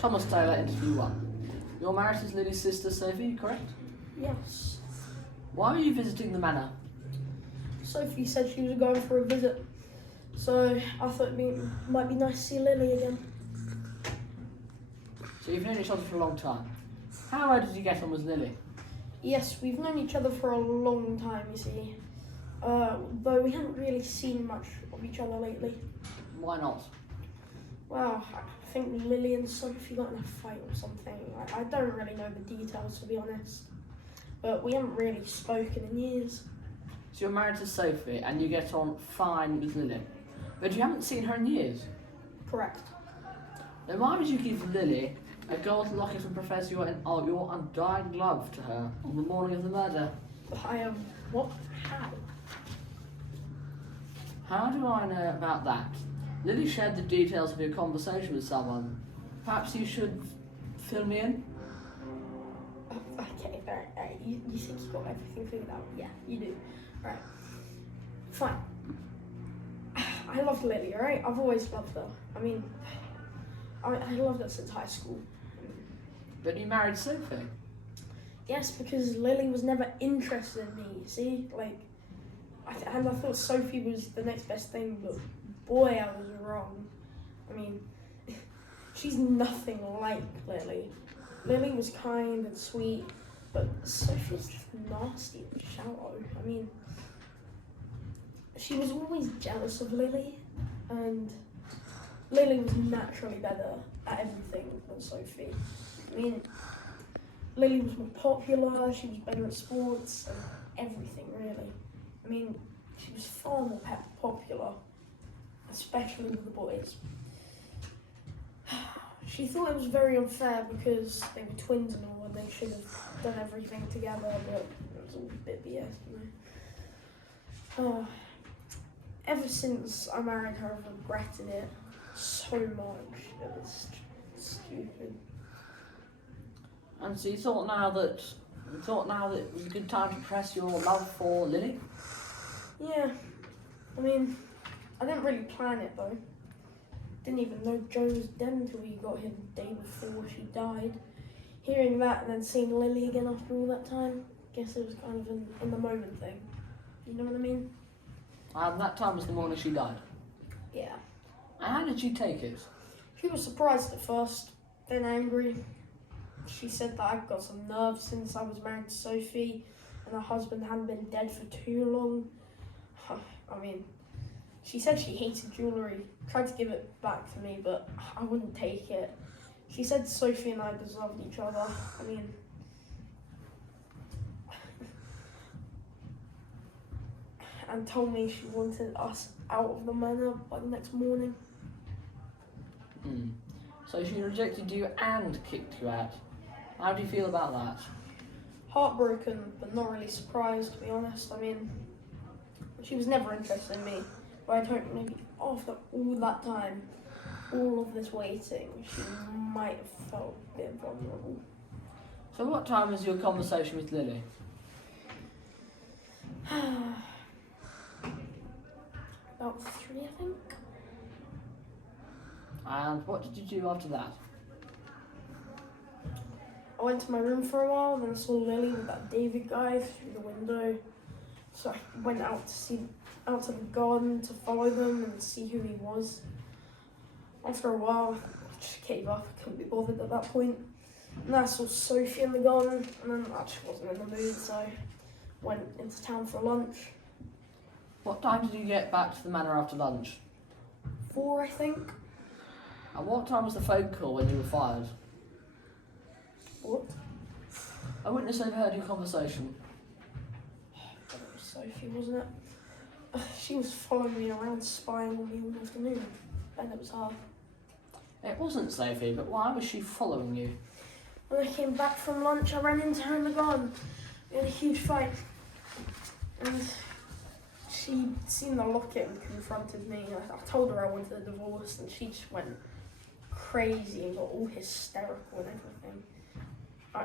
Thomas Taylor, interview 1. You're married to Lily's sister Sophie, correct? Yes. Why were you visiting the manor? Sophie said she was going for a visit, so I thought might be nice to see Lily again. So you've known each other for a long time. How did you get on with Lily? Yes, we've known each other for a long time, you see. Though we haven't really seen much of each other lately. Why not? Well, I think Lily and Sophie got in a fight or something. I don't really know the details, to be honest. But we haven't really spoken in years. So you're married to Sophie and you get on fine with Lily, but you haven't seen her in years? Correct. Then why would you give Lily a gold locket and profess your undying love to her on the morning of the murder? What? How? How do I know about that? Lily shared the details of your conversation with someone. Perhaps you should fill me in? Okay, alright. You think you got everything figured out? Yeah, you do. Right. Fine. I love Lily, alright? I've always loved her. I mean, I loved her since high school. But you married Sophie? Yes, because Lily was never interested in me, you see? And I thought Sophie was the next best thing, but boy, I was wrong. I mean, she's nothing like Lily. Lily was kind and sweet, but Sophie's just nasty and shallow. I mean, she was always jealous of Lily, and Lily was naturally better at everything than Sophie. I mean, Lily was more popular, she was better at sports, and everything really. I mean, she was far more popular, especially with the boys. She thought it was very unfair because they were twins and all, and they should have done everything together, but it was all a bit BS, you know. Ever since I married her, I've regretted it so much. It was stupid. And so you thought now that it was a good time to press your love for Lily? Yeah. I mean, I didn't really plan it though. Didn't even know Joe was dead until we got him the day before she died. Hearing that and then seeing Lily again after all that time, guess it was kind of an in the moment thing. You know what I mean? And that time was the morning she died? Yeah. And how did she take it? She was surprised at first, then angry. She said that I've got some nerves since I was married to Sophie and her husband hadn't been dead for too long. I mean, she said she hated jewellery, tried to give it back to me, but I wouldn't take it. She said Sophie and I deserved each other. I mean, and told me she wanted us out of the manor by the next morning. So she rejected you and kicked you out. How do you feel about that? Heartbroken, but not really surprised, to be honest. I mean, she was never interested in me, but I'd hoped maybe after all that time, all of this waiting, she might have felt a bit vulnerable. So what time was your conversation with Lily? About 3, I think. And what did you do after that? I went to my room for a while, then I saw Lily with that David guy through the window. So I went out to the garden to follow them and see who he was. After a while, I just gave up. I couldn't be bothered at that point. And then I saw Sophie in the garden, and then I just wasn't in the mood, so I went into town for lunch. What time did you get back to the manor after lunch? 4, I think. And what time was the phone call when you were fired? What? A witness overheard your conversation. It was Sophie, wasn't it? She was following me around, spying on me all afternoon. And it was her. It wasn't Sophie, but why was she following you? When I came back from lunch, I ran into her in the garden. We had a huge fight. And she'd seen the locket and confronted me. I told her I wanted a divorce, and she just went crazy and got all hysterical and everything.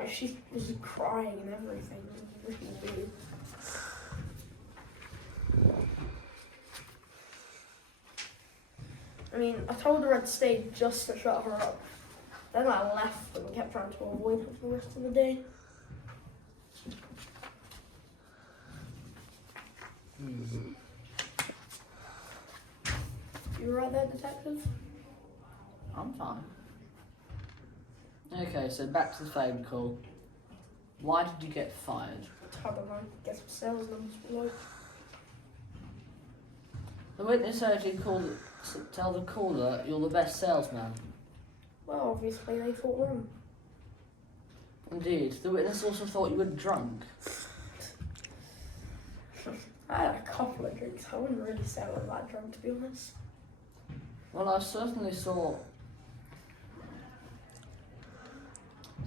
She was crying and everything. It was really weird. I mean, I told her I'd stay just to shut her up. Then I left and kept trying to avoid her for the rest of the day. You right there, detective? I'm fine. Okay, so back to the phone call. Why did you get fired? I don't know. Get some sales numbers below. The witness heard you tell the caller you're the best salesman. Well, obviously they thought wrong. Indeed. The witness also thought you were drunk. I had a couple of drinks. I wouldn't really say I was that drunk, to be honest. Well, I certainly saw.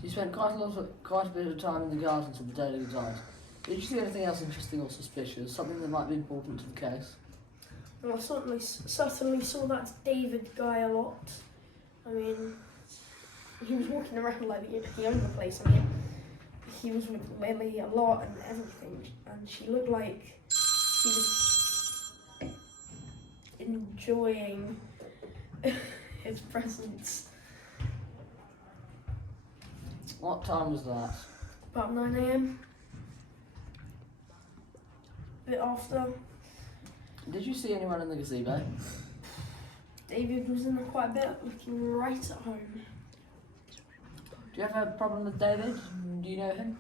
You spent quite a bit of time in the gardens of the day you died. Did you see anything else interesting or suspicious? Something that might be important to the case? Well, I certainly saw that David guy a lot. I mean, he was walking around like he owned the place. I mean, he was with Lily a lot and everything, and she looked like she was enjoying his presence. What time was that? About 9 AM. A bit after. Did you see anyone in the gazebo? David was in there quite a bit, looking right at home. Do you have a problem with David? Do you know him?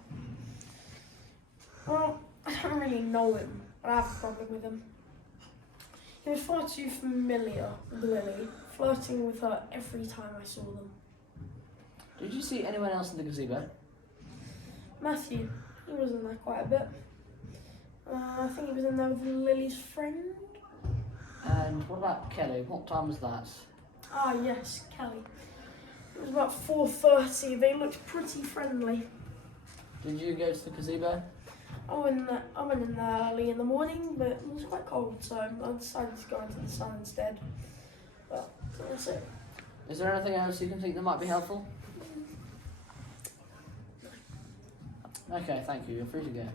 Well, I don't really know him, but I have a problem with him. He was far too familiar with Lily, flirting with her every time I saw them. Did you see anyone else in the gazebo? Matthew, he was in there quite a bit. I think he was in there with Lily's friend. And what about Kelly? What time was that? Ah, yes, Kelly. It was about 4:30. They looked pretty friendly. Did you go to the gazebo? I went in there early in the morning, but it was quite cold, so I decided to go into the sun instead. But that's it. Is there anything else you can think that might be helpful? Okay, thank you. You're free to go.